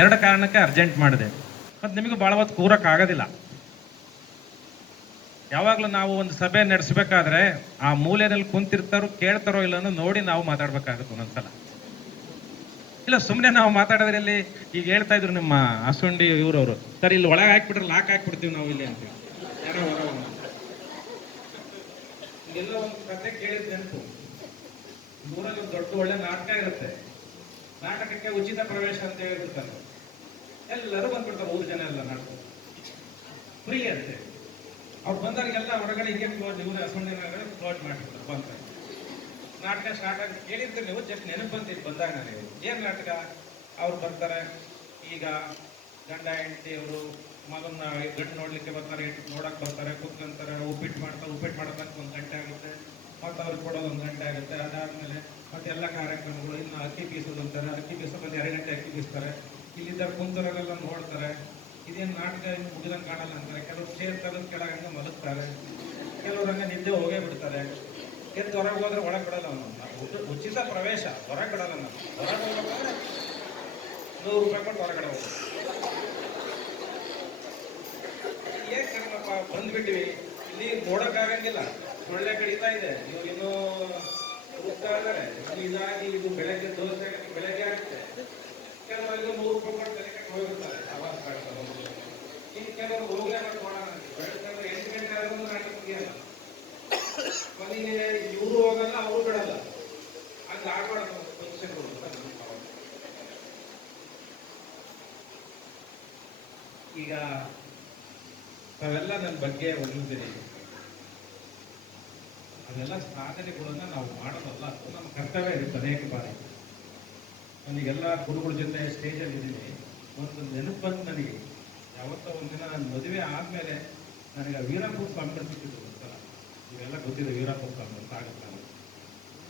ಎರಡು ಕಾರಣಕ್ಕೆ ಅರ್ಜೆಂಟ್ ಮಾಡಿದೆ. ಮತ್ತು ನಿಮಗೆ ಭಾಳ ಹೊತ್ತು ಕೂರಕ್ಕಾಗೋದಿಲ್ಲ. ಯಾವಾಗಲೂ ನಾವು ಒಂದು ಸಭೆ ನಡೆಸಬೇಕಾದ್ರೆ ಆ ಮೂಲೆಯಲ್ಲಿ ಕುಂತಿರ್ತಾರೋ ಕೇಳ್ತಾರೋ ಇಲ್ಲ ಅನ್ನೋ ನೋಡಿ ನಾವು ಮಾತಾಡ್ಬೇಕಾಗುತ್ತೆ ಒಂದೊಂದ್ಸಲ. ಇಲ್ಲ ಸುಮ್ಮನೆ ನಾವು ಮಾತಾಡೋದ್ರಲ್ಲಿ ಈಗ ಹೇಳ್ತಾ ಇದ್ರು ನಿಮ್ಮ ಅಸುಂಡಿ ಇವರವರು, ಸರ್ ಇಲ್ಲಿ ಒಳಗೆ ಹಾಕ್ಬಿಟ್ರೆ ಲಾಕ್ ಹಾಕ್ಬಿಡ್ತೀವಿ ನಾವು ಇಲ್ಲಿ ಅಂತ. ಯಾರೋ ಹೊರ ಇದೆಲ್ಲ ಒಂದು ಕತೆ ಕೇಳಿದ ನೆನಪು. ಊರಲ್ಲಿ ಒಂದು ದೊಡ್ಡ ಒಳ್ಳೆ ನಾಟಕ ಇರುತ್ತೆ. ನಾಟಕಕ್ಕೆ ಉಚಿತ ಪ್ರವೇಶ ಅಂತ ಹೇಳ್ಬಿಡ್ತಾರೆ. ಎಲ್ಲರೂ ಬಂದ್ಬಿಡ್ತಾರೆ, 3 ಜನ ಎಲ್ಲ ನಾಟಕ ಫ್ರೀ ಅಂತೆ. ಅವ್ರು ಬಂದವರಿಗೆಲ್ಲ ಹೊರಗಡೆ ಹಿಂಗೆ ಕ್ಲೋಸ್, ಇವರು ಅಸುಂಡಿ ಕ್ಲೋಸ್ ಮಾಡಿಬಿಡ್ತಾರೆ. ಬಂತಾರೆ ನಾಟಕ ಸ್ಟಾರ್ಟ್ ಆಗಿ ಕೇಳಿದ್ರೆ ನೀವು ಜಸ್ಟ್ ನೆನಪು ಬಂತಿದ್ದು ಬಂದಾಗ ನನಗೆ ಏನು ನಾಟಕ. ಅವ್ರು ಬರ್ತಾರೆ, ಈಗ ಗಂಡ ಹೆಂಡತಿ ಅವರು ಮಗನ ಗಂಡು ನೋಡ್ಲಿಕ್ಕೆ ಬರ್ತಾರೆ, ನೋಡಕ್ ಬರ್ತಾರೆ, ಕುತ್ಕೊಂತಾರೆ, ಉಪ್ಪಿಟ್ಟು ಮಾಡೋದಕ್ಕೆ 1 ಗಂಟೆ ಆಗುತ್ತೆ, ಮತ್ತು ಅವ್ರಿಗೆ ಕೊಡೋದು 1 ಗಂಟೆ ಆಗುತ್ತೆ. ಅದಾದ್ಮೇಲೆ ಮತ್ತೆ ಎಲ್ಲ ಕಾರ್ಯಕ್ರಮಗಳು, ಇನ್ನು ಅಕ್ಕಿ ಬೀಸೋದು ಅಂತಾರೆ, ಅಕ್ಕಿ ಬೀಸೋದು 2 ಗಂಟೆ ಅಕ್ಕಿ ಬೀಸ್ತಾರೆ. ಇಲ್ಲಿದ್ದ ಕುಂತವರೆಲ್ಲ ನೋಡ್ತಾರೆ, ಇದೇನು ನಾಟಕ ಇನ್ನು ಮುಗಿದಂಗೆ ಕಾಣಲ್ಲ ಅಂತಾರೆ. ಕೆಲವರು ಚೇರ್ ತೆಗೆದು ಕೆಳಗಂಗೆ ಮಲಗ್ತಾರೆ, ಕೆಲವರು ಹಂಗೆ ನಿದ್ದೆ ಹೋಗೇ ಬಿಡ್ತಾರೆ. ಎದ್ದು ಹೊರಗೆ ಹೋದ್ರೆ ಒಳಗೆ ಬಿಡಲ್ಲ ಅವನು. ಉಚಿತ ಪ್ರವೇಶ, ಹೊರಗೆ ಬಿಡಲ್ಲ ನಾನು. ಹೊರಗೆ ಹೋಗ್ಬೇಕಾದ್ರೆ 100 ರೂಪಾಯಿ ಕೊಟ್ಟು ಹೊರಗಡೆ ಹೋಗೋದು. ಏನ್ ಕಡಿಮಪ್ಪ ಬಂದ್ಬಿಟ್ಟಿವಿ, ಇಲ್ಲಿ ನೋಡೋಕ್ಕಾಗಂಗಿಲ್ಲ, ಸೊಳ್ಳೆ ಕಡಿತಾ ಇದೆ, ಇವ್ರು ಇನ್ನೂ ಹೋಗ್ತಾ ಇದ್ದಾರೆ. ಇದಾಗಿ ಇದು ಬೆಳಗ್ಗೆ ದೋಸೆ ಬೆಳಗ್ಗೆ ಆಗುತ್ತೆ. ಕೆಲವರಿಗೆ 100 ರೂಪಾಯಿ ಕೊಟ್ಟು ಬೆಳಗ್ಗೆ ಹೋಗಿರ್ತಾರೆ, ಆವಾಸ ಕಾಡ್ತಾರೆ. ಇನ್ನು ಕೆಲವರು ಹೋಗಲೇ ಮಾಡೋಣ ಬೆಳಗ್ಗೆ 8 ಗಂಟೆ ಆದ್ರೂ ನಾಟಕ ಮುಗಿಯಲ್ಲ. ಮನೆಗೆ ಇವರು ಹೋಗಲ್ಲ, ಅವರು ಬಿಡಲ್ಲ. ಹಂಗೆ ಆಡ್ಬಾರ್ದು ಪರೀಕ್ಷೆಗಳು. ಈಗ ತಾವೆಲ್ಲ ನನ್ನ ಬಗ್ಗೆ ಹೊಗಳಿದ್ದೀರಿ. ಅದೆಲ್ಲ ಸಾಧನೆಗಳನ್ನ ನಾವು ಮಾಡೋದಲ್ಲ, ಅದು ನಮ್ಮ ಕರ್ತವ್ಯ ಇರುತ್ತೆ. ಅನೇಕ ಬಾರಿ ನನಗೆಲ್ಲ ಗುರುಗಳ ಜೊತೆ ಸ್ಟೇಜಲ್ಲಿ ಇದ್ದೀನಿ. ಒಂದು ನೆನಪು ಬಂದು ನನಗೆ ಯಾವತ್ತೋ ಒಂದಿನ ನನ್ನ ಮದುವೆ ಆದಮೇಲೆ ನನಗೆ ವೀರಪ್ಪನ ಸ್ವಾಮಿಗಳು ಸಿಕ್ಕಿದ್ರು. ಒಂದ್ಸಲ ಇವೆಲ್ಲ ಗೊತ್ತಿದೆ, ವೀರಪ್ಪ ಸ್ವಾಮಿ ಅಂತ ಆಗುತ್ತಲ್ಲ.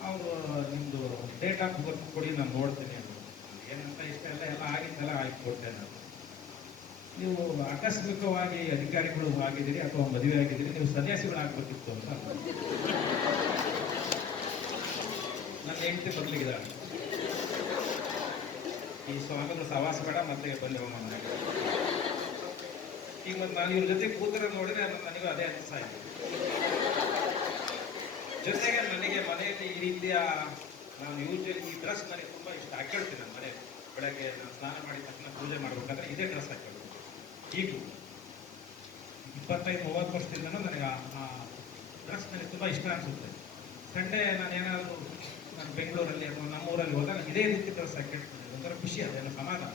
ಅವರು ನಿಮ್ಮದು ಡೇಟ್ ಆಫ್ ಬರ್ತ್ ಕೊಡಿ, ನಾನು ನೋಡ್ತೇನೆ ಅಂತ. ಏನಂತ ಇಷ್ಟ ಎಲ್ಲ ಆಗಿದ್ದೆಲ್ಲ ಆಯ್ತು ಕೊಡ್ತೇನೆ ನಾನು. ನೀವು ಆಕಸ್ಮಿಕವಾಗಿ ಅಧಿಕಾರಿಗಳು ಆಗಿದ್ದೀರಿ ಅಥವಾ ಮದುವೆ ಆಗಿದ್ದೀರಿ, ನೀವು ಸನ್ಯಾಸಿಗಳಾಗಬೇಕಿತ್ತು ಅಂತ. ನನ್ನ ಹೆಂಡತಿ ಬರ್ಲಿಕ್ಕಿದ್ದಾಳೆ, ಈ ಸ್ವಾಮಿಗಳು ಸವಾಸ ಬೇಡ, ಮತ್ತೆ ಬಂದೆ ಮನೆ. ಈಗ ಮತ್ತೆ ನಾನು ಇವ್ರ ಜೊತೆ ಕೂತರೆ ನೋಡಿದ್ರೆ ನನಗೂ ಅದೇ ಅನಿಸ್ತಾ ಇದೆ. ಜೊತೆಗೆ ನನಗೆ ಮನೆಯಲ್ಲಿ ಈ ರೀತಿಯ ನಾನು ಯೂಶಲಿ ಈ ಡ್ರೆಸ್ ನನಗೆ ತುಂಬ ಇಷ್ಟ. ಹಾಕೊಳ್ತೀನಿ ನನ್ನ ಮನೆಯಲ್ಲಿ. ಬೆಳಗ್ಗೆ ನಾನು ಸ್ನಾನ ಮಾಡಿದ ತಕ್ಷಣ ಪೂಜೆ ಮಾಡ್ಬೇಕಾದ್ರೆ ಇದೇ ಡ್ರೆಸ್ ಹಾಕೊಳ್ಳೋದು. ಈಗೂ 25-30 ವರ್ಷದಿಂದನೂ ನನಗೆ ಆ ಡ್ರೆಸ್ ನನಗೆ ತುಂಬ ಇಷ್ಟ ಅನಿಸುತ್ತೆ. ಸಂಡೇ ನಾನೇನಾದರೂ ನಾನು ಬೆಂಗಳೂರಲ್ಲಿ ಅಥವಾ ನಮ್ಮೂರಲ್ಲಿ ಹೋದಾಗ ಇದೇ ರೀತಿ ಡ್ರೆಸ್ ಹಾಕಿರ್ತೀನಿ. ಒಂಥರ ಖುಷಿ, ಅದೇನೋ ಸಮಾಧಾನ,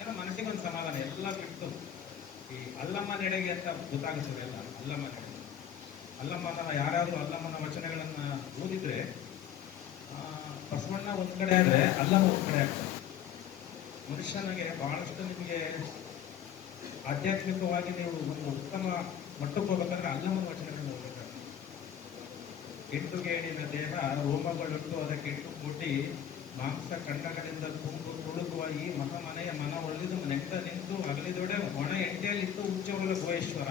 ಏನೋ ಮನಸ್ಸಿಗೆ ಒಂದು ಸಮಾಧಾನ. ಎಲ್ಲ ಬಿಟ್ಟು ಈ ಅಲ್ಲಮ್ಮ ನೆಡೆಗೆ ಅಂತ ಗೊತ್ತಾಗುತ್ತದೆ. ಎಲ್ಲ ಅಲ್ಲಮ್ಮ ನೆಡೆ, ಅಲ್ಲಮ್ಮನ ಯಾರಾದರೂ ಅಲ್ಲಮ್ಮನ ವಚನಗಳನ್ನು ಓದಿದ್ರೆ ಬಸವಣ್ಣ ಒಂದು ಕಡೆ ಆದರೆ ಅಲ್ಲಮ್ಮ ಒಂದು ಕಡೆ ಆಗ್ತದೆ. ಮನುಷ್ಯನಿಗೆ ಬಹಳಷ್ಟು ನಿಮಗೆ ಆಧ್ಯಾತ್ಮಿಕವಾಗಿ ನೀವು ಒಂದು ಉತ್ತಮ ಮಟ್ಟಕ್ಕೆ ಹೋಗ್ಬೇಕಾದ್ರೆ ಅಲ್ಲಮ್ಮನ ವಚನಗಳನ್ನು ಓದಬೇಕಾಗ್ತದೆ. 8 ಗೇಣಿನ ದೇಹ ರೋಮಗಳುಂಟು ಅದಕ್ಕೆ 8 ಕೋಟಿ ಮಾಂಸ ಖಂಡಗಳಿಂದ ತುಳುಕುವ ಈ ಮಹಾಮನೆಯ ಮನ ಒಳ್ಳಿದು ನೆಂಟ ನಿಂತು ಅಗಲಿದೊಡೆ ಒಣ ಎಂಟೆಯಲ್ಲಿತ್ತು ಉಚ್ಚವಲ್ಲ ಗೋಯೇಶ್ವರ.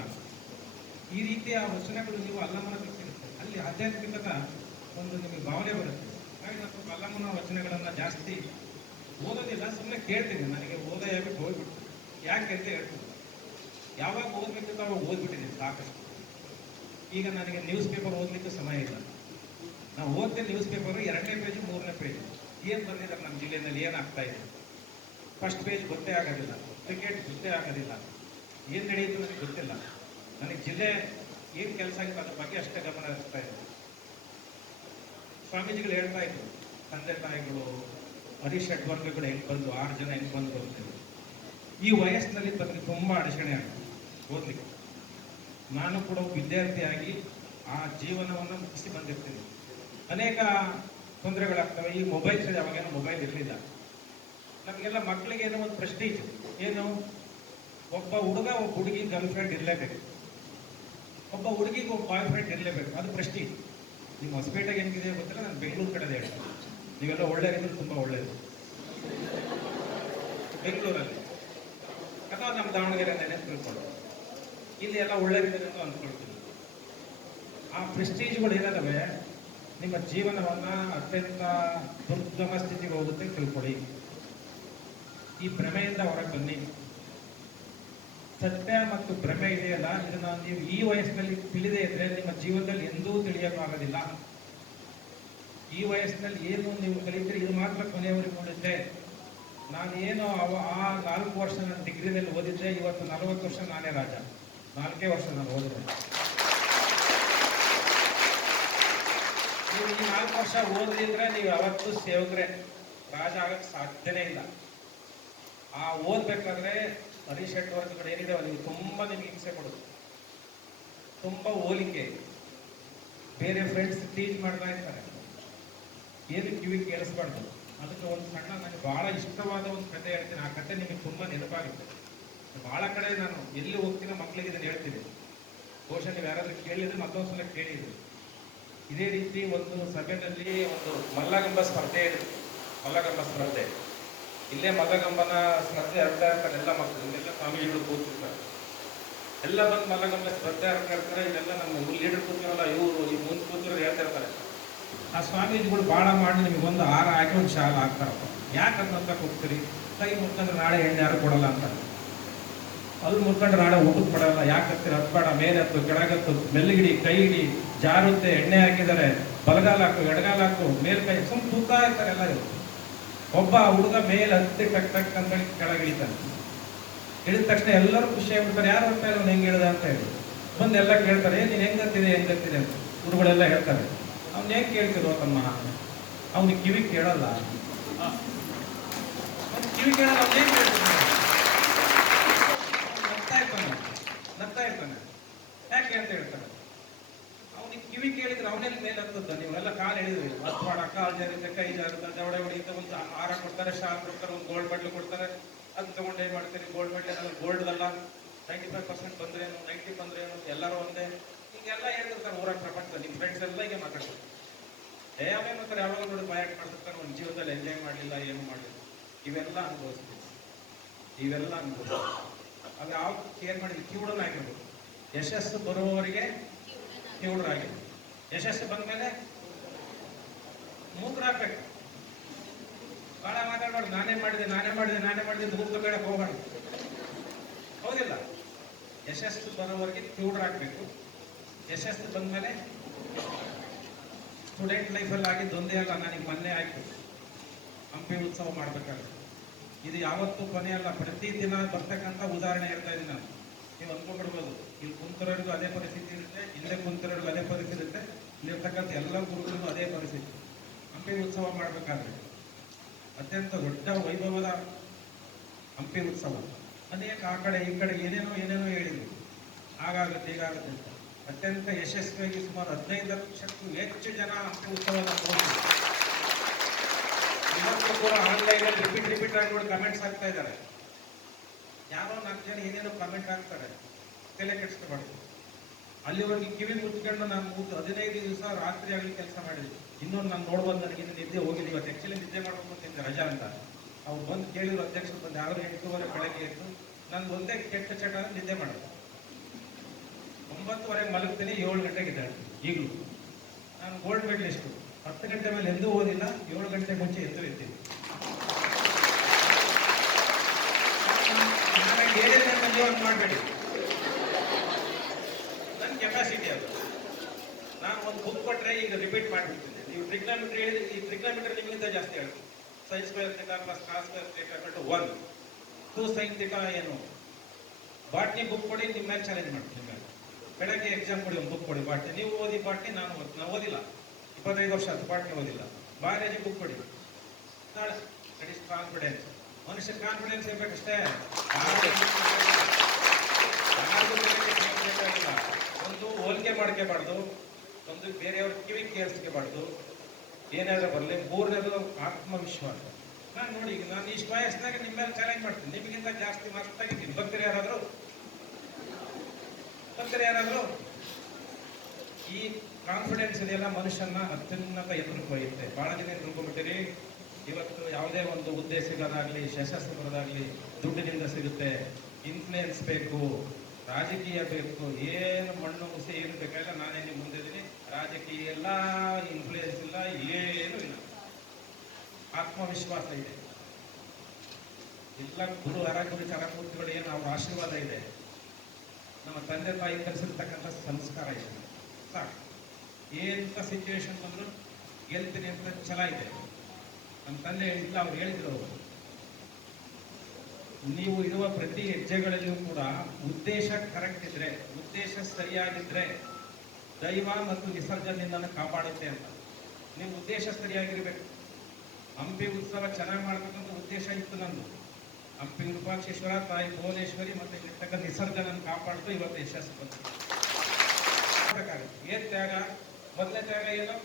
ಈ ರೀತಿಯ ವಚನಗಳು ನೀವು ಅಲ್ಲಮ್ಮನ ಸಿಗುತ್ತೆ. ಅಲ್ಲಿ ಆಧ್ಯಾತ್ಮಿಕದ ಒಂದು ನಿಮಗೆ ಭಾವನೆ ಬರುತ್ತೆ. ಹಾಗೆ ನಾನು ಅಲ್ಲಮ್ಮನ ವಚನಗಳನ್ನು ಜಾಸ್ತಿ ಓದೋದಿಲ್ಲ, ಸುಮ್ಮನೆ ಕೇಳ್ತೀನಿ. ನನಗೆ ಓದೋಯಾಬಿಟ್ಟು ಹೋಗ್ಬಿಟ್ಟು ಯಾಕೆ ಅಂತ ಹೇಳ್ತೀನಿ. ಯಾವಾಗ ಓದ್ಬೇಕಿತ್ತು ಅವಾಗ ಓದ್ಬಿಟ್ಟಿದ್ದೀನಿ ಸಾಕಷ್ಟು. ಈಗ ನನಗೆ ನ್ಯೂಸ್ ಪೇಪರ್ ಓದಲಿಕ್ಕೆ ಸಮಯ ಇಲ್ಲ. ನಾವು ಓದ್ತೀನಿ ನ್ಯೂಸ್ ಪೇಪರು 2ನೇ ಪೇಜು 3ನೇ ಪೇಜು ಏನು ಬಂದಿದ್ದಾರೆ ನಮ್ಮ ಜಿಲ್ಲೆಯಲ್ಲಿ ಏನಾಗ್ತಾ ಇದೆ. ಫಸ್ಟ್ ಪೇಜ್ ಗೊತ್ತೇ ಆಗೋದಿಲ್ಲ, ಕ್ರಿಕೆಟ್ ಗೊತ್ತೇ ಆಗೋದಿಲ್ಲ, ಏನು ನಡೆಯುತ್ತೆ ನನಗೆ ಗೊತ್ತಿಲ್ಲ. ನನಗೆ ಜಿಲ್ಲೆ ಏನು ಕೆಲಸ ಆಗಿತ್ತು ಅದ್ರ ಬಗ್ಗೆ ಅಷ್ಟೇ ಗಮನ ಹರಿಸ್ತಾ ಇದೆ. ಸ್ವಾಮೀಜಿಗಳು ಹೇಳ್ತಾ ಇದ್ರು, ತಂದೆ ತಾಯಿಗಳು ಹರಿಷಡ್ವರ್ಗಗಳು ಹೆಂಗೆ ಬಂದು 6 ಜನ ಹೆಂಗೆ ಬಂದು ಅಂತೇಳಿ. ಈ ವಯಸ್ಸಿನಲ್ಲಿ ಬಂದು ತುಂಬ ಅಡಚಣೆ ಆಗುತ್ತೆ ಓದಲಿಕ್ಕೆ. ನಾನು ಕೂಡ ವಿದ್ಯಾರ್ಥಿಯಾಗಿ ಆ ಜೀವನವನ್ನು ಮುಗಿಸಿ ಬಂದಿರ್ತೀನಿ. ಅನೇಕ ತೊಂದರೆಗಳಾಗ್ತವೆ. ಈ ಮೊಬೈಲ್ ಯಾವಾಗೇನೋ ಮೊಬೈಲ್ ಇರಲಿಲ್ಲ. ನಮಗೆಲ್ಲ ಮಕ್ಕಳಿಗೆ ಏನೋ ಒಂದು ಪ್ರೆಸ್ಟೀಜ್, ಏನು ಒಬ್ಬ ಹುಡುಗ ಒಬ್ಬ ಹುಡುಗಿ ಗರ್ಲ್ ಫ್ರೆಂಡ್ ಇರಲೇಬೇಕು, ಒಬ್ಬ ಹುಡುಗಿಗೆ ಒಬ್ಬ ಬಾಯ್ ಫ್ರೆಂಡ್ ಇರಲೇಬೇಕು, ಅದು ಪ್ರೆಸ್ಟೀಜ್. ನಿಮ್ಮ ಹೊಸಪೇಟೆಗೆ ಹೆಂಗಿದೆ ಗೊತ್ತಿಲ್ಲ, ನಾನು ಬೆಂಗಳೂರು ಕಡೆ ಹೇಳ್ತೀನಿ. ನೀವೆಲ್ಲ ಒಳ್ಳೆಯದಿದ್ರೆ ತುಂಬ ಒಳ್ಳೆಯದು ಬೆಂಗಳೂರಲ್ಲಿ, ಅಥವಾ ನಮ್ಮ ದಾವಣಗೆರೆ ನೆನೆ ತಿಳ್ಕೊಂಡು ಇಲ್ಲಿ ಎಲ್ಲ ಒಳ್ಳೆಯದಿದೆ ಅಂತ ಅಂದ್ಕೊಳ್ತೀನಿ. ಆ ಪ್ರೆಸ್ಟೀಜ್ಗಳು ಏನಾದವೆ ನಿಮ್ಮ ಜೀವನವನ್ನು ಅತ್ಯಂತ ದುರ್ಗಮ ಸ್ಥಿತಿಗೆ ಹೋಗುತ್ತೆ ತಿಳ್ಕೊಳ್ಳಿ. ಈ ಭ್ರಮೆಯಿಂದ ಹೊರಗೆ ಬನ್ನಿ. ಸತ್ಯ ಮತ್ತು ಭ್ರಮೆ ಇದೆಯಲ್ಲ, ಇದನ್ನ ನೀವು ಈ ವಯಸ್ಸಿನಲ್ಲಿ ತಿಳಿದೇ ಇದ್ರೆ ನಿಮ್ಮ ಜೀವನದಲ್ಲಿ ಎಂದೂ ತಿಳಿಯೋಕ್ಕಾಗೋದಿಲ್ಲ. ಈ ವಯಸ್ಸಿನಲ್ಲಿ ಏನು ನೀವು ಕಲಿತೀರಿ ಇದು ಮಾತ್ರ ಕೊನೆಯವರೆಗೂ ಉಳಿಯುತ್ತೆ. ನಾನೇನು ಆ 4 ವರ್ಷ ನಾನು ಡಿಗ್ರಿನಲ್ಲಿ ಓದಿದ್ದೆ, ಇವತ್ತು 40 ವರ್ಷ ನಾನೇ ರಾಜ. 4 ವರ್ಷ ನಾನು ಓದಿದೆ. ನೀವು ಈ 4 ವರ್ಷ ಓದಿದ್ರೆ ನೀವು ಯಾವತ್ತೂ ಸೇವಕರೇ, ರಾಜ ಆಗಕ್ಕೆ ಸಾಧ್ಯನೇ ಇಲ್ಲ. ಆ ಓದ್ಬೇಕಾದ್ರೆ ಹರೀಶ್ ಶೆಟ್ಟಿ ವರ್ಗಗಳು ಏನಿದೆ ನೀವು ತುಂಬಾ ನಿಮ್ಗೆ ಹಿಂಸೆ ಕೊಡೋದು, ತುಂಬಾ ಹೋಲಿಕೆ, ಬೇರೆ ಫ್ರೆಂಡ್ಸ್ ಟೀಚ್ ಮಾಡ್ತಾ ಇರ್ತಾರೆ, ಏನು ಕಿವಿ ಕೇಳಿಸ್ಬಾರ್ದು. ಅದಕ್ಕೆ ಒಂದು ಸಣ್ಣ ನನಗೆ ಬಹಳ ಇಷ್ಟವಾದ ಒಂದು ಕತೆ ಹೇಳ್ತೀನಿ. ಆ ಕತೆ ನಿಮಗೆ ತುಂಬಾ ನೆನಪಾಗುತ್ತೆ. ಬಹಳ ಕಡೆ ನಾನು ಎಲ್ಲಿ ಹೋಗ್ತೀನೋ ಮಕ್ಕಳಿಗೆ ಇದನ್ನು ಹೇಳ್ತೀನಿ. ಬಹುಶಃ ನೀವು ಯಾರಾದ್ರೂ ಕೇಳಿದ್ರೆ ಮತ್ತೊಂದ್ಸಲ ಕೇಳಿದ್ರು. ಇದೇ ರೀತಿ ಒಂದು ಸಭೆಯಲ್ಲಿ ಒಂದು ಮಲ್ಲಗಂಬ ಸ್ಪರ್ಧೆ ಇದೆ. ಮಲ್ಲಗಂಬ ಸ್ಪರ್ಧೆ ಇಲ್ಲೇ ಮಲ್ಲಗಂಬನ ಸ್ಪರ್ಧೆ ಆಡ್ತಾ ಇರ್ತಾರೆ ಎಲ್ಲ ಮಕ್ಕಳು. ಇಲ್ಲೆಲ್ಲ ಸ್ವಾಮೀಜಿಗಳು ಕೂತಿರ್ತಾರೆ. ಎಲ್ಲ ಬಂದು ಮಲ್ಲಗಂಬ ಸ್ಪರ್ಧೆ ಆಡ್ತಾ ಇರ್ತಾರೆ. ಇಲ್ಲೆಲ್ಲ ನಮ್ಮ ಲೀಡರ್ ಕೂತಿರಲ್ಲ, ಇವರು ಈ ಮುಂದೆ ಕೂತಿರೋರು ಹೇಳ್ತಾ ಇರ್ತಾರೆ. ಆ ಸ್ವಾಮೀಜಿಗಳು ಭಾಳ ಮಾಡಿ ನಿಮಗೆ ಒಂದು ಹಾರ ಹಾಕಿ ಒಂದು ಶಾಲ ಹಾಕ್ತಾರಪ್ಪ. ಯಾಕೆ ಅಂತ ಹೋಗ್ತೀರಿ? ಕೈ ಮುಟ್ಕೊಂಡ್ರೆ ನಾಳೆ ಎಣ್ಣೆ ಯಾರು ಕೊಡಲ್ಲ ಅಂತ. ಅಲ್ಲಿ ಮುಟ್ಕೊಂಡ್ರೆ ನಾಳೆ ಊಟಕ್ಕೆ ಕೊಡಲ್ಲ. ಯಾಕೆ ಹತ್ತೀರ? ಹತ್ಬೇಡ, ಮೇಲೆ ಹತ್ತು, ಕೆಳಗತ್ತು, ಮೆಲ್ಲಿಗಿಡಿ, ಕೈ ಹಿಡಿ, ಜಾರುತ್ತೆ, ಎಣ್ಣೆ ಹಾಕಿದ್ದಾರೆ, ಬಲಗಾಲ ಹಾಕು, ಎಡಗಾಲ ಹಾಕು, ಮೇಲ್ ಕೈ ಸುಮ್ಮನೆ ತೂತಾ ಇರ್ತಾರೆ ಎಲ್ಲರೂ. ಒಬ್ಬ ಹುಡುಗ ಮೇಲೆ ಹತ್ತಿ ಟಕ್ ಟಕ್ ಅಂತ ಕೆಳಗಿಳಿತಾನೆ. ಇಳಿದ ತಕ್ಷಣ ಎಲ್ಲರೂ ಖುಷಿ ಆಗ್ಬಿಡ್ತಾರೆ. ಯಾರು ಹೋಗ್ತಾ ಇಲ್ಲ, ಹೆಂಗೆ ಇಳಿದ ಅಂತ ಹೇಳಿ ಬಂದು ಎಲ್ಲ ಕೇಳ್ತಾರೆ, ನೀನು ಹೆಂಗತ್ತಿದೆ ಹೆಂಗತ್ತಿದೆ ಅಂತ. ಹುಡುಗಳೆಲ್ಲ ಹೇಳ್ತಾರೆ, ಅವ್ನು ಹೆಂಗೆ ಕೇಳ್ತಿರೋ ತಮ್ಮ, ಅವ್ನಿಗೆ ಕಿವಿ ಕೇಳಲ್ಲ, ಕಿವಿ ಕೇಳಲ್ಲ, ಅವ್ನು ಹೆಂಗೆ ಕೇಳ್ತಾನೆ? ನಗ್ತಾ ಇರ್ತಾನೆ. ಯಾಕೆ ಅಂತ ಹೇಳ್ತಾನೆ, ಅವನಿಗೆ ಕಿವಿ ಕೇಳಿದ್ರೆ ಅವನೆಲ್ಲಿ ಮೇಲೆ ಹತ್ತದ. ನೀವೆಲ್ಲ ಕಾಲು ಎಳಿದ್ರಿ, ಹತ್ವಾಡ, ಕಾಲು ಜಾರಿದ್ದೆ, ಕೈ ಜಾರಿದ್ದ, ದವಡೆ ಹೊಡಿತ, ಒಂದು ಹಾರ ಕೊಡ್ತಾರೆ, ಶಾಲ್ ಕೊಡ್ತಾರೆ, ಒಂದು ಗೋಲ್ಡ್ ಮೆಡ್ಲ್ ಕೊಡ್ತಾರೆ. ಅದು ತಗೊಂಡು ಏನ್ ಮಾಡ್ತೀರಿ? ಗೋಲ್ಡ್ ಮೆಡ್ಲ್ ಏನಾದ್ರು ಗೋಲ್ಡ್ ಅಲ್ಲ, 95% ಬಂದ್ರೇನು, 90 ಬಂದ್ರೇನು, ಎಲ್ಲರೂ ಒಂದೇ, ಹೀಗೆಲ್ಲ ಹೇಳ್ತಿರ್ತಾರೆ ಊರಾಗ ಪ್ರಪಂಚದಲ್ಲಿ. ನಿಮ್ಮ ಫ್ರೆಂಡ್ಸ್ ಎಲ್ಲ ಹೀಗೆ ಮಾತಾಡ್ತಾರೆ. ಅವೇ ಮಾತ್ರ ಯಾವಾಗ ನೋಡಿ ಬಯಾಟ್ ಮಾಡ್ತಿರ್ತಾನೆ, ಒಂದು ಜೀವನದಲ್ಲಿ ಎಂಜಾಯ್ ಮಾಡಲಿಲ್ಲ, ಏನು ಮಾಡಲಿಲ್ಲ. ಇವೆಲ್ಲ ಅನುಭವಿಸ್ತೀವಿ, ಇವೆಲ್ಲ ಅನುಭವಿಸ್ತೀವಿ. ಅದು ಯಾವ ಕೇರ್ ಮಾಡಿದ್ವಿ? ಕಿವುಡನಾಗಿರ್ಬೋದು. ಯಶಸ್ಸು ಬರುವವರಿಗೆ ಕಿವುಡರಾಗಿರ್ಬೋದು. ಯಶಸ್ಸು ಬಂದ್ಮೇಲೆ ಮೂಕರಾಗ್ಬೇಕು. ಬಹಳ ಮಾತಾಡಬಾರ್ದು. ನಾನೇ ಮಾಡಿದೆ ಮೂತ್ರ ಬೇಡ ಹೋಗಬಾರ್ದು. ಹೌದಿಲ್ಲ? ಯಶಸ್ಸು ಬರೋವರೆಗೆ ಕಿವುಡರಾಗಬೇಕು. ಯಶಸ್ಸು ಬಂದ್ಮೇಲೆ ಸ್ಟೂಡೆಂಟ್ ಲೈಫಲ್ಲಿ ಆಗಿದ್ದು ಒಂದೇ ಅಲ್ಲ, ನನಗೆ ಮೊನ್ನೆ ಆಯ್ತು, ಹಂಪಿ ಉತ್ಸವ ಮಾಡ್ಬೇಕಾದ್ರೆ. ಇದು ಯಾವತ್ತೂ ಕೊನೆ ಅಲ್ಲ, ಪ್ರತಿದಿನ ಬರ್ತಕ್ಕಂಥ ಉದಾಹರಣೆ ಹೇಳ್ತಾ ಇದ್ದೀನಿ ನಾನು. ನೀವು ಅಂದ್ಕೊಂಡ್ಬಿಡ್ಬೋದು, ಇಲ್ಲಿ ಕುಂತರೋರಿಗೂ ಅದೇ ಪರಿಸ್ಥಿತಿ ಇರುತ್ತೆ, ಇಲ್ಲೇ ಕುಂತರೋರಿಗೂ ಅದೇ ಪರಿಸ್ಥಿತಿ ಇರುತ್ತೆ, ಇಲ್ಲಿರ್ತಕ್ಕಂಥ ಎಲ್ಲ ಗುರುಗಳಿಗೂ ಅದೇ ಪರಿಸ್ಥಿತಿ. ಹಂಪಿ ಉತ್ಸವ ಮಾಡ್ಬೇಕಾದ್ರೆ ಅತ್ಯಂತ ದೊಡ್ಡ ವೈಭವದ ಹಂಪಿ ಉತ್ಸವ. ಅನೇಕ ಆ ಕಡೆ ಈ ಕಡೆ ಏನೇನೋ ಹೇಳಿದ್ರು, ಹಾಗಾಗುತ್ತೆ ಹೀಗಾಗುತ್ತೆ ಅಂತ. ಅತ್ಯಂತ ಯಶಸ್ವಿಯಾಗಿ ಸುಮಾರು 15 ಲಕ್ಷಕ್ಕೂ ಹೆಚ್ಚು ಜನ ಹಂಪಿ ಉತ್ಸವದ ನೋಡಿದ್ರು. ಇವತ್ತು ಕೂಡ ಆನ್ಲೈನಲ್ಲಿ ರಿಪೀಟ್ ಆಗಿ ಕಮೆಂಟ್ಸ್ ಆಗ್ತಾ ಇದ್ದಾರೆ. ಯಾರೋ 4 ಜನ ಏನೇನೋ ಕಮೆಂಟ್ ಹಾಕ್ತಾರೆ, ತಲೆ ಕೆಡಿಸ್ಕೊಬಾರ್ದು. ಅಲ್ಲಿವರೆಗೆ ಕಿವಿ ಮುಚ್ಕೊಂಡು ನಾನು 15 ದಿವಸ ರಾತ್ರಿ ಆಗಲಿ ಕೆಲಸ ಮಾಡಿದ್ವಿ. ಇನ್ನೊಂದು ನಾನು ನೋಡ್ಬೋದು, ನನಗೆ ನಿದ್ದೆ ಹೋಗಿದ್ದು. ಇವತ್ತು ಆ್ಯಕ್ಚುಲಿ ನಿದ್ದೆ ಮಾಡ್ಕೊಂಡು ಬಂದಿದ್ದೆ, ರಜಾ ಅಂತ. ಅವ್ರು ಬಂದು ಕೇಳಿದ್ರು, ಅಧ್ಯಕ್ಷರು ಬಂದು, ಯಾರು 8:30 ಬೆಳಗ್ಗೆ ಎದ್ದು ನಾನು ಒಂದೇ ಕೆಟ್ಟ ಚಟ ನಿದ್ದೆ ಮಾಡೋದು. 9:30 ಮಲಗ್ತೀನಿ, 7 ಗಂಟೆಗೆ ಇದ್ದಾಳೆ. ಈಗಲೂ ನಾನು ಗೋಲ್ಡ್ ಮೆಡಲಿಸ್ಟು. 10 ಗಂಟೆ ಮೇಲೆ ಎಂದೂ ಓದಿಲ್ಲ, 7 ಗಂಟೆ ಮುಂಚೆ ಎದ್ದು ಇರ್ತೀನಿ. ಮಾಡಬೇಡಿ, ನನ್ನ ಕೆಪಾಸಿಟಿ ಅದು. ನಾನು ಒಂದು ಬುಕ್ ಕೊಟ್ಟರೆ ಈಗ ರಿಪೀಟ್ ಮಾಡಿಬಿಡ್ತೀನಿ. ನೀವು ಟ್ರಿಗ್ನಾಮಿಟ್ರಿ ಹೇಳಿದ್ರೆ, ಈ ಟ್ರಿಗ್ನಾಮಿಟ್ರಿ ನಿಮಗಿಂತ ಜಾಸ್ತಿ ಹೇಳ್ತೀನಿ. sin square theta plus cos square theta equal to 1. 2 sin theta ಏನು? ಬಾಟ್ನಿ ಬುಕ್ ಕೊಡಿ, ನಿಮ್ಮ ಮೇಲೆ ಚಾಲೆಂಜ್ ಮಾಡ್ತೀನಿ. ಬೆಳಗ್ಗೆ ಎಕ್ಸಾಮ್ ಕೊಡಿ, ಒಂದು ಬುಕ್ ಕೊಡಿ ಬಾಟ್ನಿ. ನೀವು ಓದಿ ಬಾಟ್ನಿ, ನಾವು ಓದಿಲ್ಲ, 25 ವರ್ಷ ಅದು ಬಾಟ್ನಿ ಓದಿಲ್ಲ. ಬಯಾಲಜಿ ಬುಕ್ ಕೊಡಿ, ನಾಳೆ ದಟ್ ಇಸ್ ಕಾನ್ಫಿಡೆನ್ಸ್. ಮನುಷ್ಯ ಕಾನ್ಫಿಡೆನ್ಸ್ ಇರ್ಬೇಕಷ್ಟೇ. ಒಂದು ಹೋಲಿಕೆ ಮಾಡ್ಕೋಬಾರ್ದು, ಒಂದು ಬೇರೆಯವ್ರ ಕಿವಿ ಕೇಳಿಸ್ಕೋಬಾರ್ದು. ಏನಾದ್ರೂ ಬರಲಿ. 3ನೇದು ಆತ್ಮವಿಶ್ವಾಸ. ನಾನು ನೋಡಿ, ಈಗ ನಾನು ಇಷ್ಟು ವಯಸ್ಸಿನಾಗ ನಿಮ್ಮ ಮೇಲೆ ಚಾಲೆಂಜ್ ಮಾಡ್ತೀನಿ. ನಿಮಗಿಂತ ಜಾಸ್ತಿ ಮಾರ್ಕ್ಸ್ ತೆಗಿತೀನಿ. ಬರ್ತೀರಿ ಯಾರಾದರೂ? ಈ ಕಾನ್ಫಿಡೆನ್ಸ್ ಇದೆಯಲ್ಲ ಮನುಷ್ಯನ ಅತ್ಯುನ್ನತ ಎದುರು ಒಯ್ಯುತ್ತೆ. ಬಹಳ ಜನ ತಿಳ್ಕೊಂಡ್ಬಿಟ್ಟಿರಿ, ಇವತ್ತು ಯಾವುದೇ ಒಂದು ಹುದ್ದೆ ಸಿಗೋದಾಗ್ಲಿ, ಯಶಸ್ಸು ಬರೋದಾಗ್ಲಿ ದುಡ್ಡಿನಿಂದ ಸಿಗುತ್ತೆ, ಇನ್ಫ್ಲೂಯೆನ್ಸ್ ಬೇಕು, ರಾಜಕೀಯ ಬೇಕು, ಏನು ಮಣ್ಣು ಮುಸಿ ಏನು ಬೇಕಾಗಿಲ್ಲ. ನಾನೇ ನಿಮ್ಮ ಮುಂದೆ ಇದ್ದೀನಿ, ರಾಜಕೀಯ ಇಲ್ಲ, ಇನ್ಫ್ಲೂಯೆನ್ಸ್ ಇಲ್ಲ, ಏನು ಇಲ್ಲ. ಆತ್ಮವಿಶ್ವಾಸ ಇದೆ. ಎಲ್ಲ ಗುರು ಗುರು ಚರಮೂರ್ತಿಗಳು ಏನು ಅವ್ರ ಆಶೀರ್ವಾದ ಇದೆ, ನಮ್ಮ ತಂದೆ ತಾಯಿ ಕಲಿಸಿರ್ತಕ್ಕಂಥ ಸಂಸ್ಕಾರ ಇದೆ, ಸಾಕು. ಎಂಥ ಸಿಚುವೇಶನ್ ಬಂದರೂ ಗೆಲ್ತೀನಿ ಅಂತ ಛಲ ಇದೆ. ನಮ್ಮ ತಂದೆ ಇಲ್ಲ, ಅವ್ರು ಹೇಳಿದ್ರು, ನೀವು ಇಡುವ ಪ್ರತಿ ಹೆಜ್ಜೆಗಳಲ್ಲಿಯೂ ಕೂಡ ಉದ್ದೇಶ ಕರೆಕ್ಟ್ ಇದ್ರೆ, ಉದ್ದೇಶ ಸರಿಯಾಗಿದ್ರೆ ದೈವ ಮತ್ತು ವಿಸರ್ಜನೆಯಿಂದ ಕಾಪಾಡುತ್ತೆ ಅಂತ. ನೀವು ಉದ್ದೇಶ ಸರಿಯಾಗಿರ್ಬೇಕು. ಹಂಪಿ ಉತ್ಸವ ಚೆನ್ನಾಗಿ ಮಾಡ್ಬೇಕಂತ ಉದ್ದೇಶ ಇತ್ತು ನಂದು. ಹಂಪಿ ವಿರೂಪಾಕ್ಷೇಶ್ವರ, ತಾಯಿ ಭುವನೇಶ್ವರಿ ಮತ್ತೆ ಇರ್ತಕ್ಕಂಥ ವಿಸರ್ಜನೆ ಕಾಪಾಡ್ತು ಇವತ್ತು ಯಶಸ್ಸು ಬಂತು. ಏನ್ ತ್ಯಾಗ? ಮೊದಲನೇ ತ್ಯಾಗ ಏನು?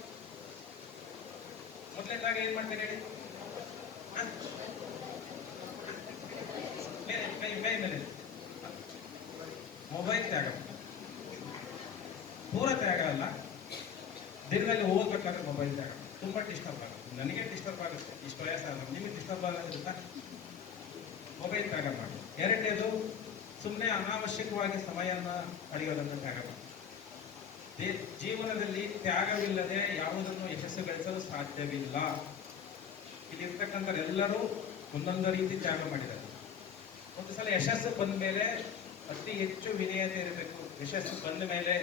ಮೊದಲನೇ ತ್ಯಾಗ ಏನ್ ಮಾಡ್ತೇನೆ ಹೇಳಿ? ಕೈ ಮೇಲೆ ಮೊಬೈಲ್ ತ್ಯಾಗ. ಪೂರ ತ್ಯಾಗ ಅಲ್ಲ, ದಿನದಲ್ಲಿ ಓದ್ಬೇಕಾದ್ರೆ ಮೊಬೈಲ್ ತ್ಯಾಗ. ತುಂಬಾ ಡಿಸ್ಟರ್ಬ್ ಆಗುತ್ತೆ, ನನಗೆ ಡಿಸ್ಟರ್ಬ್ ಆಗುತ್ತೆ. ಇಷ್ಟು ವಯಸ್ಸಾಗ ನಿಮಗೆ ಡಿಸ್ಟರ್ಬ್ ಆಗೋದ್ರಿಂದ ಮೊಬೈಲ್ ತ್ಯಾಗ ಮಾಡಿ. ಎರಡನೇದು, ಸುಮ್ಮನೆ ಅನಾವಶ್ಯಕವಾಗಿ ಸಮಯನ ಕಳೆಯೋದನ್ನು ತ್ಯಾಗ ಮಾಡಿ. ಜೀವನದಲ್ಲಿ ತ್ಯಾಗವಿಲ್ಲದೆ ಯಾವುದನ್ನು ಯಶಸ್ಸು ಗಳಿಸಲು ಸಾಧ್ಯವಿಲ್ಲ. ಇಲ್ಲಿರ್ತಕ್ಕಂಥ ಎಲ್ಲರೂ ಒಂದೊಂದು ರೀತಿ ತ್ಯಾಗ ಮಾಡಿದ್ದಾರೆ. ಒಂದು ಸಲ ಯಶಸ್ಸು ಬಂದ ಮೇಲೆ ಅತಿ ಹೆಚ್ಚು ವಿನಯತೆ ಇರಬೇಕು. ಯಶಸ್ಸು ಬಂದ ಮೇಲೆ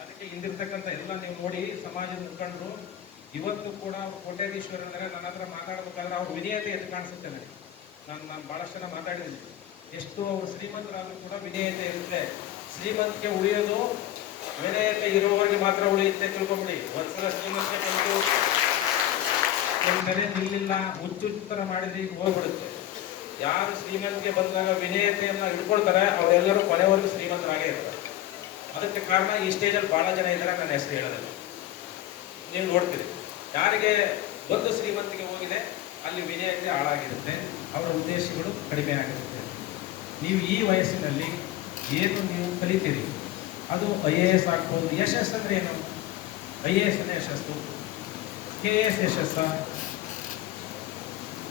ಅದಕ್ಕೆ ಹಿಂದಿರ್ತಕ್ಕಂಥ ಎಲ್ಲ ನೀವು ನೋಡಿ, ಸಮಾಜದ ಮುಖಂಡರು ಇವತ್ತು ಕೂಡ ಕೋಟ್ಯಾಧೀಶ್ವರ ಅಂದರೆ ನನ್ನ ಹತ್ರ ಮಾತಾಡಬೇಕಾದ್ರೆ ಅವ್ರ ವಿನಯತೆ ಎದ್ದು ಕಾಣಿಸುತ್ತೆ ನನಗೆ. ನಾನು ಬಹಳಷ್ಟು ಜನ ಮಾತಾಡಿದ್ದೀನಿ. ಎಷ್ಟು ಅವರು ಶ್ರೀಮಂತರಾದರೂ ಕೂಡ ವಿನಯತೆ ಇರುತ್ತೆ. ಶ್ರೀಮಂತಿಕೆ ಉಳಿಯೋದು ವಿನಯತೆ ಇರುವವರಿಗೆ ಮಾತ್ರ ಉಳಿಯುತ್ತೆ, ತಿಳ್ಕೊಂಬಿಡಿ. ಒಂದ್ಸಲ ಶ್ರೀಮಂತಿಕೆ ಬಂದು ಒಂದ್ಸರಿ ನಿಲ್ಲಿಲ್ಲ, ಹುಚ್ಚುತ್ತರ ಮಾಡಿದ್ರೆ ಹೋಗ್ಬಿಡುತ್ತೆ. ಯಾರು ಶ್ರೀಮಂತಿಗೆ ಬಂದಾಗ ವಿನಯತೆಯನ್ನ ಹಿಡ್ಕೊಳ್ತಾರೆ ಅವರೆಲ್ಲರೂ ಕೊನೆವರೆಗೂ ಶ್ರೀಮಂತರಾಗೇ ಇರ್ತಾರೆ. ಅದಕ್ಕೆ ಕಾರಣ ಈ ಸ್ಟೇಜಲ್ಲಿ ಬಹಳ ಜನ ಇದ್ದಾರೆ, ನನ್ನ ಹೆಸರು ಹೇಳೋದಿಲ್ಲ. ನೀವು ನೋಡ್ತೀರಿ, ಯಾರಿಗೆ ಒಂದು ಶ್ರೀಮಂತಿಗೆ ಹೋಗಿದೆ ಅಲ್ಲಿ ವಿನಯತೆ ಹಾಳಾಗಿರುತ್ತೆ, ಅವರ ಉದ್ದೇಶಗಳು ಕಡಿಮೆ ಆಗಿರುತ್ತೆ. ನೀವು ಈ ವಯಸ್ಸಿನಲ್ಲಿ ಏನು ನೀವು ಕಲಿತೀರಿ ಅದು IAS ಆಗ್ಬೋದು. ಯಶಸ್ಸು ಅಂದ್ರೆ ಏನು? IAS ಯಶಸ್ಸು, KS ಯಶಸ್ಸ,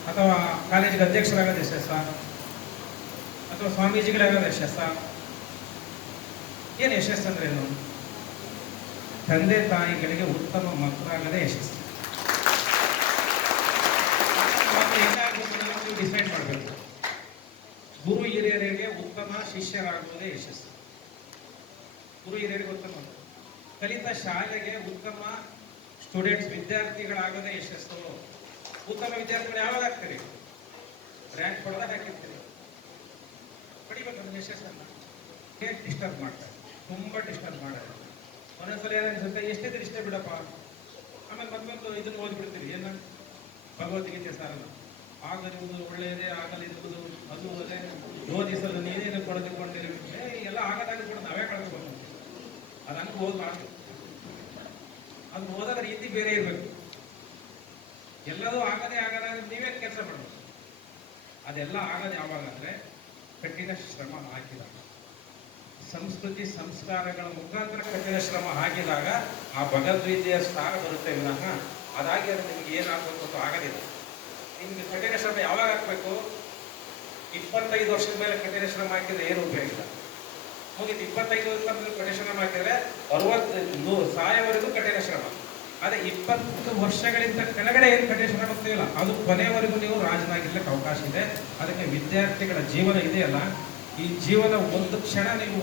ಅಥವಾ ಕಾಲೇಜಿಗೆ ಅಧ್ಯಕ್ಷರಾಗೋದು ಯಶಸ್ಸ, ಅಥವಾ ಸ್ವಾಮೀಜಿಗಳಾಗೋದು ಯಶಸ್ಸ? ಏನು ಯಶಸ್ಸು ಅಂದ್ರೆ ಏನು? ತಂದೆ ತಾಯಿಗಳಿಗೆ ಉತ್ತಮ ಮಕ್ಕಳಾಗದೆ ಯಶಸ್ಸು. ನೀವು ಡಿಸೈಡ್ ಮಾಡಬೇಕು. ಗುರು ಹಿರಿಯರಿಗೆ ಉತ್ತಮ ಶಿಷ್ಯರಾಗುವುದೇ ಯಶಸ್ಸು. ಗುರು ಹಿರಿಯರಿಗೆ ಉತ್ತಮ, ಕಲಿತ ಶಾಲೆಗೆ ಉತ್ತಮ ಸ್ಟೂಡೆಂಟ್ಸ್ ವಿದ್ಯಾರ್ಥಿಗಳಾಗೋದೇ ಯಶಸ್ಸು. ಉತ್ತಮ ವಿದ್ಯಾರ್ಥಿಗಳು ಯಾವಾಗ ಆಗ್ತೀರಿ? ರ್ಯಾಂಕ್ ಕೊಡೋದಾಗ ಹಾಕಿರ್ತೀರಿ. ಪಡಿಬೇಕು ಯಶಸ್ಸನ್ನ. ಹೇಗೆ ಡಿಸ್ಟರ್ಬ್ ಮಾಡ್ತಾರೆ, ತುಂಬಾ ಡಿಸ್ಟರ್ಬ್ ಮಾಡೋದು. ಒಂದೊಂದ್ಸಲ ಏನಿಸುತ್ತೆ, ಎಷ್ಟಿದ್ರೆ ಇಷ್ಟೇ ಬಿಡಪ್ಪ, ಆಮೇಲೆ ಮತ್ತೊಂದು ಇದನ್ನು ಓದ್ಬಿಡ್ತೀವಿ. ಏನು? ಭಗವದ್ಗೀತೆ ಸಾರಲ್ಲ. ಆಗಲಿರುವುದು ಒಳ್ಳೆಯದೇ, ಆಗಲಿರುವುದು ಅದು ಅದೇ, ಯೋಧಿಸಲು ನೀನೇನು ಕೊಡದುಕೊಂಡಿರಿ. ಎಲ್ಲ ಆಗದಾಗ ಕೂಡ ನಾವೇ ಕಳೆದುಕೊಂಡು ಅದು ಹಂಗೆ ಓದ್ಬಾರ್ದು. ಅದು ಓದೋದ್ರ ರೀತಿ ಬೇರೆ ಇರಬೇಕು. ಎಲ್ಲದೂ ಆಗದೆ ನೀವೇ ಕೆಲಸ ಮಾಡಬೇಕು. ಅದೆಲ್ಲ ಆಗದೆ ಯಾವಾಗ ಅಂದ್ರೆ ಕಠಿಣ ಶ್ರಮ ಹಾಕಿದಾಗ, ಸಂಸ್ಕೃತಿ ಸಂಸ್ಕಾರಗಳ ಮುಖಾಂತರ ಕಠಿಣ ಶ್ರಮ ಹಾಕಿದಾಗ ಆ ಭಗವದ್ಗೀತೆಯ ಸ್ಥಾನ ಬರುತ್ತೆ ವಿನಃ ಅದಾಗಿ ಅದು ನಿಮ್ಗೆ ಏನಾಗಬೇಕು ಅಂತ ಆಗೋದಿಲ್ಲ. ನಿಮ್ಗೆ ಕಠಿಣ ಶ್ರಮ ಯಾವಾಗ ಹಾಕ್ಬೇಕು? 25 ವರ್ಷದ ಮೇಲೆ ಕಠಿಣ ಶ್ರಮ ಹಾಕಿದ್ರೆ ಏನು ಉಪಯೋಗ ಇಲ್ಲ. ಮುಗಿದು 25 ವರ್ಷದ ಮೇಲೆ ಕಠಿಣ ಶ್ರಮ ಹಾಕಿದ್ರೆ 60 ಸಾಯವರೆಗೂ ಕಠಿಣ ಶ್ರಮ. ಅದೇ 20 ವರ್ಷಗಳಿಂದ ಕೆಳಗಡೆ ಏನು ಕಠಿಣ ಶ್ರಮ ಆಗ್ತಿಲ್ಲ, ಅದು ಕೊನೆಯವರೆಗೂ ನೀವು ರಾಜನಾಗಿರ್ಲಿಕ್ಕೆ ಅವಕಾಶ ಇದೆ. ಅದಕ್ಕೆ ವಿದ್ಯಾರ್ಥಿಗಳ ಜೀವನ ಇದೆಯಲ್ಲ, ಈ ಜೀವನ ಒಂದು ಕ್ಷಣ ನೀವು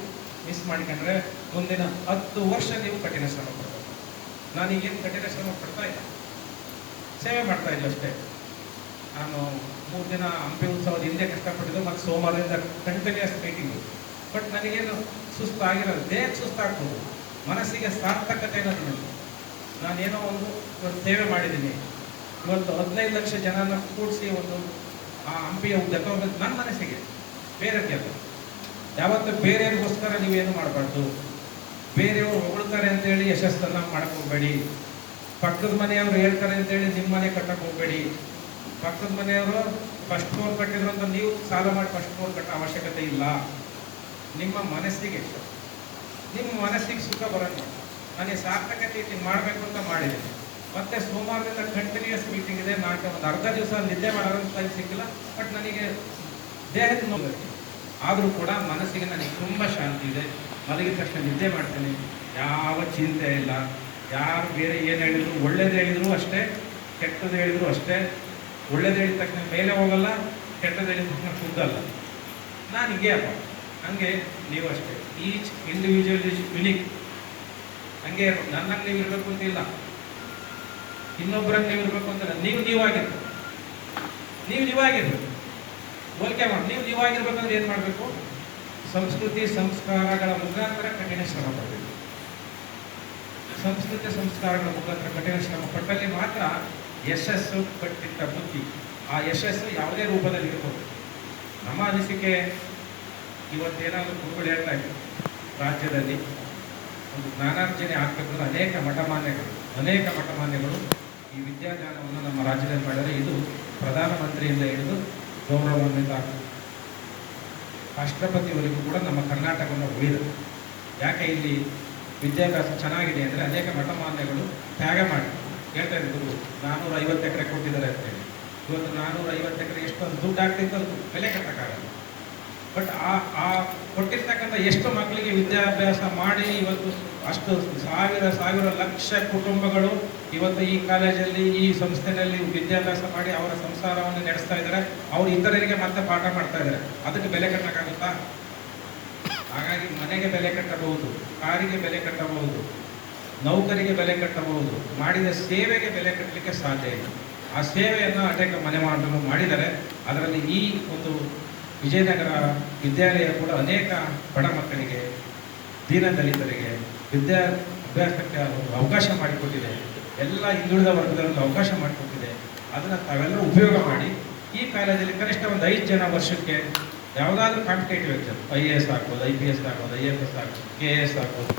ಮಿಸ್ ಮಾಡಿಕೊಂಡ್ರೆ ಮುಂದಿನ 10 ವರ್ಷ ನೀವು ಕಠಿಣ ಶ್ರಮ ಪಡ್ಬೇಕು. ನಾನೀಗೇನು ಕಠಿಣ ಶ್ರಮ ಪಡ್ತಾ ಇಲ್ಲ, ಸೇವೆ ಮಾಡ್ತಾ ಇಲ್ಲ ಅಷ್ಟೇ. ನಾನು 3 ದಿನ ಹಂಪಿ ಉತ್ಸವದ ಹಿಂದೆ ಕಷ್ಟಪಟ್ಟಿದ್ದು, ಮತ್ತು ಸೋಮವಾರದಿಂದ ಕಂಟಿನ್ಯೂಸ್ ಮೀಟಿಂಗು. ಬಟ್ ನನಗೇನು ಸುಸ್ತಾಗಿರೋದು, ದೇಹಕ್ಕೆ ಸುಸ್ತಾಗ್ಬೋದು, ಮನಸ್ಸಿಗೆ ಸಾರ್ಥಕತೆ ಅನ್ನೋದು. ನಾನೇನೋ ಒಂದು ಸೇವೆ ಮಾಡಿದ್ದೀನಿ. ಇವತ್ತು 15 ಲಕ್ಷ ಜನನ ಕೂಡಿಸಿ ಒಂದು ಆ ಹಂಪಿಯ ಉದ್ದಕ್ಕೆ ನನ್ನ ಮನಸ್ಸಿಗೆ, ಬೇರೆಯವ್ರಿಗೆಲ್ಲ. ಯಾವತ್ತು ಬೇರೆಯವ್ರಿಗೋಸ್ಕರ ನೀವೇನು ಮಾಡಬಾರ್ದು. ಬೇರೆಯವರು ಹೊಗಳ್ತಾರೆ ಅಂತೇಳಿ ಯಶಸ್ಸನ್ನು ಮಾಡಕ್ಕೆ ಹೋಗಬೇಡಿ. ಪಕ್ಕದ ಮನೆಯವರು ಹೇಳ್ತಾರೆ ಅಂತೇಳಿ ನಿಮ್ಮ ಮನೆ ಕಟ್ಟಕ್ಕೆ ಹೋಗಬೇಡಿ. ಪಕ್ಕದ ಮನೆಯವರು ಫಸ್ಟ್ ಫ್ಲೋರ್ ಕಟ್ಟಿದ್ರು ಅಂತ ನೀವು ಸಾಲ ಮಾಡಿ ಫಸ್ಟ್ ಫ್ಲೋರ್ ಕಟ್ಟೋ ಅವಶ್ಯಕತೆ ಇಲ್ಲ. ನಿಮ್ಮ ಮನಸ್ಸಿಗೆ ಸುಖ ಬರೋದು. ನನಗೆ ಸಾರ್ಥಕತೆ ಮಾಡಬೇಕು ಅಂತ ಮಾಡಿದ್ದೀನಿ. ಮತ್ತೆ ಸೋಮವಾರದಿಂದ ಕಂಟಿನ್ಯೂಸ್ ಮೀಟಿಂಗ್ ಇದೆ. ನಾನು ಒಂದು ಅರ್ಧ ದಿವಸ ನಿದ್ದೆ ಮಾಡೋದಂತ ಟೈಮ್ ಸಿಕ್ಕಿಲ್ಲ. ಬಟ್ ನನಗೆ ದೇಹದ ನೋವು ಆದರೂ ಕೂಡ ಮನಸ್ಸಿಗೆ ನನಗೆ ತುಂಬ ಶಾಂತಿ ಇದೆ. ಮಲಗಿದ ತಕ್ಷಣ ನಿದ್ದೆ ಮಾಡ್ತೇನೆ, ಯಾವ ಚಿಂತೆ ಇಲ್ಲ. ಯಾರು ಬೇರೆ ಏನು ಹೇಳಿದ್ರು, ಒಳ್ಳೇದು ಹೇಳಿದ್ರು ಅಷ್ಟೇ, ಕೆಟ್ಟದ್ದು ಹೇಳಿದ್ರು ಅಷ್ಟೇ. ಒಳ್ಳೇದು ಹೇಳಿದ ತಕ್ಷಣ ಮೇಲೆ ಹೋಗಲ್ಲ, ಕೆಟ್ಟದಲ್ಲಿ ಶುದ್ಧಲ್ಲ. ನಾನು ಹಿಂಗೆ ಅಪ್ಪ, ಹಂಗೆ ನೀವು ಅಷ್ಟೇ. Each individual is unique. ಹಂಗೆ ನನ್ನಂಗೆ ನೀವು ಇರಬೇಕು ಅಂತಿಲ್ಲ, ಇನ್ನೊಬ್ಬರಂಗೆ ನೀವು ಇರಬೇಕು ಅಂತಿಲ್ಲ. ನೀವು ನೀವಾಗಿರ್ಬೇಕು, ನೀವು ನೀವಾಗಿರ್ಬೇಕು. ಹೋಲಿಕೆ ಮಾಡಿ ನೀವು ನೀವಾಗಿರ್ಬೇಕಂದ್ರೆ ಏನು ಮಾಡಬೇಕು? ಸಂಸ್ಕೃತಿ ಸಂಸ್ಕಾರಗಳ ಮುಖಾಂತರ ಕಠಿಣ ಶ್ರಮ ಪಡಬೇಕು. ಸಂಸ್ಕೃತಿ ಸಂಸ್ಕಾರಗಳ ಮುಖಾಂತರ ಕಠಿಣ ಶ್ರಮ ಪಟ್ಟಲ್ಲಿ ಮಾತ್ರ ಯಶಸ್ಸು ಕಟ್ಟಿಟ್ಟ ಬುದ್ಧಿ. ಆ ಯಶಸ್ಸು ಯಾವುದೇ ರೂಪದಲ್ಲಿ ಇರ್ಬೋದು. ನಮ್ಮ ಅನಿಸಿಕೆ ಇವತ್ತೇನಾದರೂ ಗುರುಗಳು ಹೇಳ್ತಾ ಇದ್ರು, ರಾಜ್ಯದಲ್ಲಿ ಒಂದು ಜ್ಞಾನಾರ್ಜನೆ ಆಗಬೇಕಂದ್ರೆ ಅನೇಕ ಮಠಮಾನ್ಯಗಳು ಈ ವಿದ್ಯಾದಾನವನ್ನು ನಮ್ಮ ರಾಜ್ಯದಲ್ಲಿ ಮಾಡಿದರೆ ಇದು ಪ್ರಧಾನಮಂತ್ರಿಯಿಂದ ಹಿಡಿದು ಗೌರವಾನ್ವಿತ ರಾಷ್ಟ್ರಪತಿಯವರಿಗೂ ಕೂಡ ನಮ್ಮ ಕರ್ನಾಟಕವನ್ನು ಉಳಿದರು. ಯಾಕೆ ಇಲ್ಲಿ ವಿದ್ಯಾಭ್ಯಾಸ ಚೆನ್ನಾಗಿದೆ ಅಂದರೆ ಅನೇಕ ಮಠಮಾನ್ಯಗಳು ತ್ಯಾಗ ಮಾಡಿ ಹೇಳ್ತಾ ಇದ್ರು, 450 ಎಕರೆ ಕೊಟ್ಟಿದ್ದಾರೆ ಅಂತೇಳಿ. ಇವತ್ತು 450 ಎಕರೆ ಎಷ್ಟು ಅದು ದುಡ್ಡು ಆಗ್ತಿತ್ತು, ಅದು ಬೆಲೆ ಕಟ್ಟಕ್ಕಾಗಲ್ಲ. ಬಟ್ ಆ ಕೊಟ್ಟಿರ್ತಕ್ಕಂಥ ಎಷ್ಟು ಮಕ್ಕಳಿಗೆ ವಿದ್ಯಾಭ್ಯಾಸ ಮಾಡಿ ಇವತ್ತು ಅಷ್ಟು ಸಾವಿರ ಲಕ್ಷ ಕುಟುಂಬಗಳು ಇವತ್ತು ಈ ಕಾಲೇಜಲ್ಲಿ ಈ ಸಂಸ್ಥೆಯಲ್ಲಿ ವಿದ್ಯಾಭ್ಯಾಸ ಮಾಡಿ ಅವರ ಸಂಸಾರವನ್ನು ನಡೆಸ್ತಾ ಇದ್ದಾರೆ. ಅವರು ಇತರರಿಗೆ ಮತ್ತೆ ಪಾಠ ಮಾಡ್ತಾ ಇದ್ದಾರೆ. ಅದಕ್ಕೆ ಬೆಲೆ ಕಟ್ಟಕ್ಕಾಗುತ್ತಾ? ಹಾಗಾಗಿ ಮನೆಗೆ ಬೆಲೆ ಕಟ್ಟಬಹುದು, ಕಾರಿಗೆ ಬೆಲೆ ಕಟ್ಟಬಹುದು, ನೌಕರಿಗೆ ಬೆಲೆ ಕಟ್ಟಬಹುದು, ಮಾಡಿದ ಸೇವೆಗೆ ಬೆಲೆ ಕಟ್ಟಲಿಕ್ಕೆ ಸಾಧ್ಯ ಇಲ್ಲ. ಆ ಸೇವೆಯನ್ನು ಅನೇಕ ಮನೆಮಾಡಲು ಮಾಡಿದರೆ. ಅದರಲ್ಲಿ ಈ ಒಂದು ವಿಜಯನಗರ ವಿದ್ಯಾಲಯ ಕೂಡ ಅನೇಕ ಬಡ ಮಕ್ಕಳಿಗೆ, ದೀನದಲಿತರಿಗೆ ಅಭ್ಯಾಸಕ್ಕೆ ಒಂದು ಅವಕಾಶ ಮಾಡಿಕೊಟ್ಟಿದೆ. ಎಲ್ಲ ಹಿಂದುಳಿದ ವರ್ಗದವರಿಗೆ ಅವಕಾಶ ಮಾಡಿಕೊಟ್ಟಿದೆ. ಅದನ್ನು ತಾವೆಲ್ಲರೂ ಉಪಯೋಗ ಮಾಡಿ ಈ ಕಾಲೇಜಲ್ಲಿ ಕನಿಷ್ಠ ಒಂದು 5 ಜನ ವರ್ಷಕ್ಕೆ ಯಾವುದಾದ್ರೂ ಕಾಂಪಿಟೇಟಿವ್ ಎಕ್ಸಾಮ್, IAS ಆಗ್ಬೋದು, IPS ಆಗ್ಬೋದು, IFS ಆಗ್ಬೋದು, KS ಆಗ್ಬೋದು,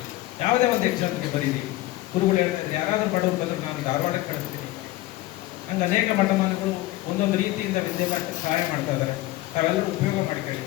ಯಾವುದೇ ಒಂದು ಎಕ್ಸಾಮ್ಗೆ ಬರೀರಿ. ಗುರುಗಳು ಹೇಳ್ತಾ ಇದ್ದಾರೆ, ಯಾರಾದರೂ ಬಡವರು ಬಂದರೆ ನಾನು ಧಾರವಾಡಕ್ಕೆ ಕಳಿಸ್ತೀನಿ. ಹಂಗೆ ಅನೇಕ ಮಠಮಾನ್ಯಗಳು ಒಂದೊಂದು ರೀತಿಯಿಂದ ವಿದ್ಯಾಭ್ಯಾಸಕ್ಕೆ ಸಹಾಯ ಮಾಡ್ತಾ ಇದ್ದಾರೆ. ತಾವೆಲ್ಲರೂ ಉಪಯೋಗ ಮಾಡಿಕೊಳ್ಳಿ.